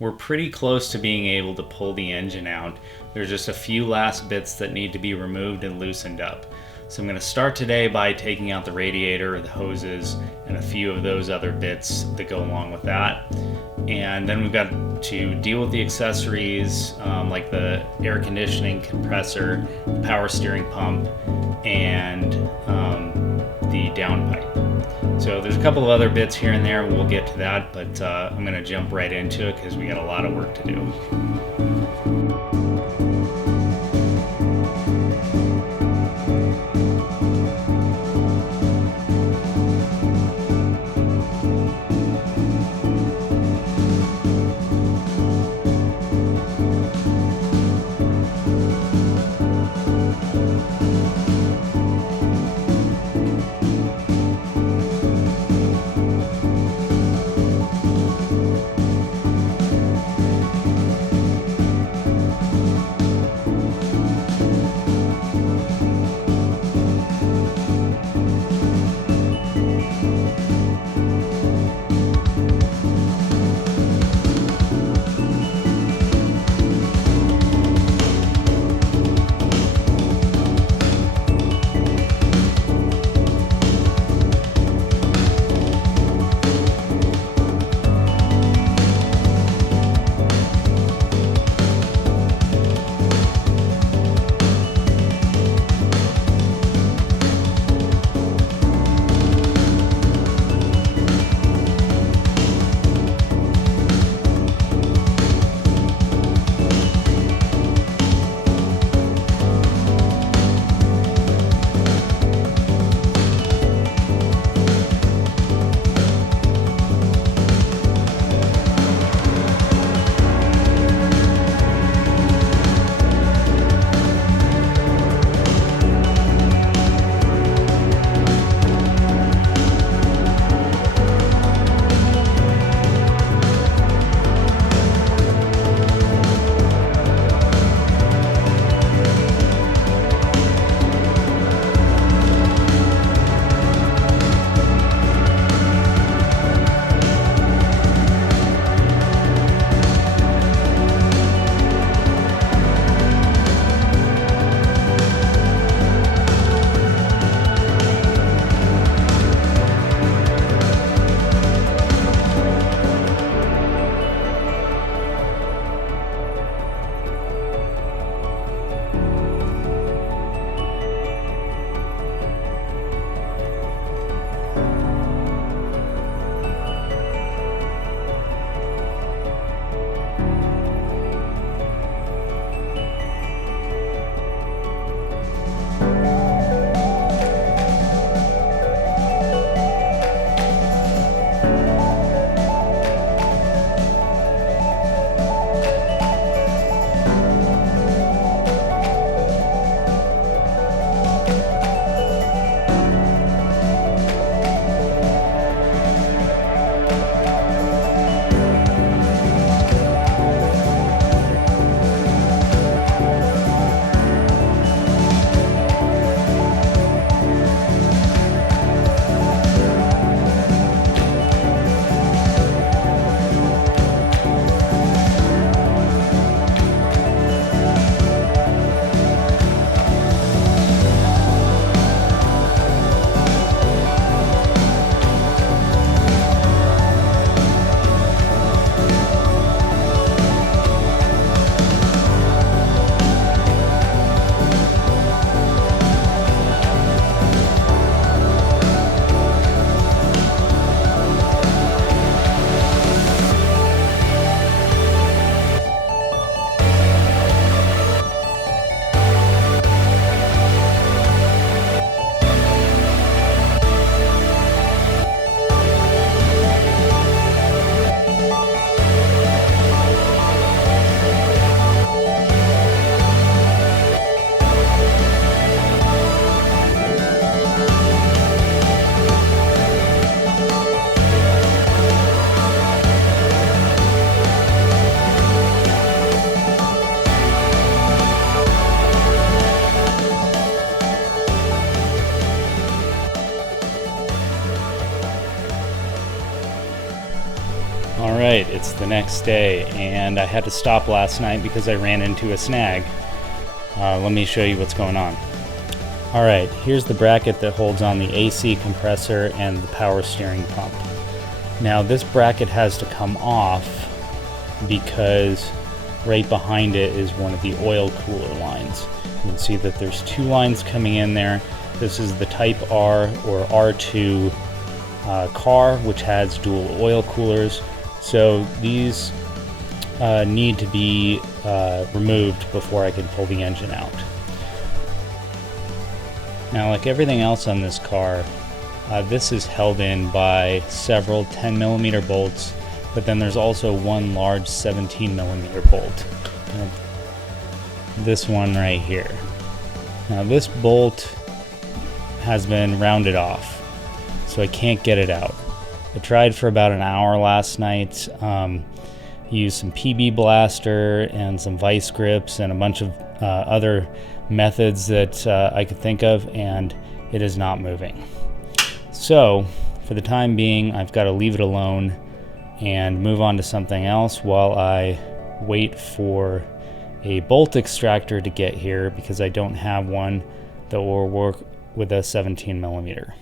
we're pretty close to being able to pull the engine out. There's just a few last bits that need to be removed and loosened up. So I'm going to start today by taking out the radiator, the hoses, and a few of those other bits that go along with that. And then we've got to deal with the accessories like the air conditioning compressor, the power steering pump, and the downpipe. So there's a couple of other bits here and there. We'll get to that, but I'm going to jump right into it because we got a lot of work to do. Alright, it's the next day, and I had to stop last night because I ran into a snag. Let me show you what's going on. Alright, here's the bracket that holds on the AC compressor and the power steering pump. Now this bracket has to come off because right behind it is one of the oil cooler lines. You can see that there's two lines coming in there. This is the Type R or R2 car, which has dual oil coolers. So these need to be removed before I can pull the engine out. Now, like everything else on this car, this is held in by several 10mm bolts, but then there's also one large 17mm bolt. This one right here. Now this bolt has been rounded off, so I can't get it out. I tried for about an hour last night, used some PB Blaster and some vice grips and a bunch of other methods that I could think of, and it is not moving. So for the time being, I've got to leave it alone and move on to something else while I wait for a bolt extractor to get here, because I don't have one that will work with a 17mm.